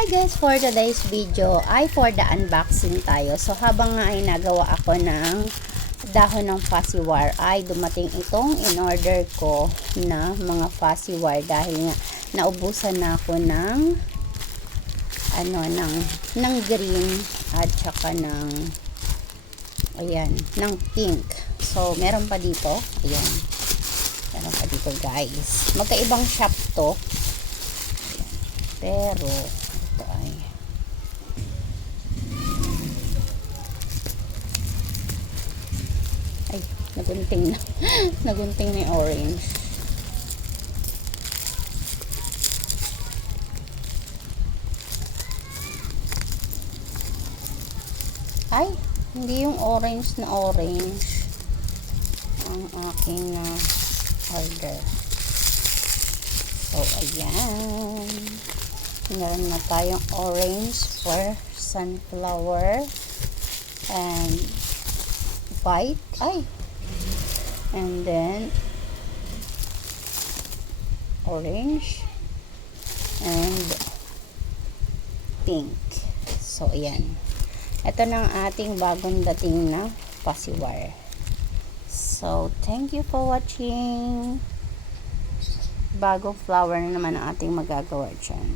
Hi guys, for today's video ay for the unboxing tayo. So habang nga ay nagawa ako ng dahon ng fussy wire ay dumating itong in-order ko na mga fussy wire dahil nga naubusan na ako ng ng green at saka ng ng pink. So meron pa dito, meron pa dito guys. Magkaibang shop to. Pero ito ay nagunting na nagunting na yung orange. Ay, hindi yung orange na orange ang aking order. So ayan, meron na tayong orange for sunflower and white, and then orange and pink. So ayan, ito na ang ating bagong dating na fussy wire. So thank you for watching. Bagong flower na naman ang ating magagawa dyan.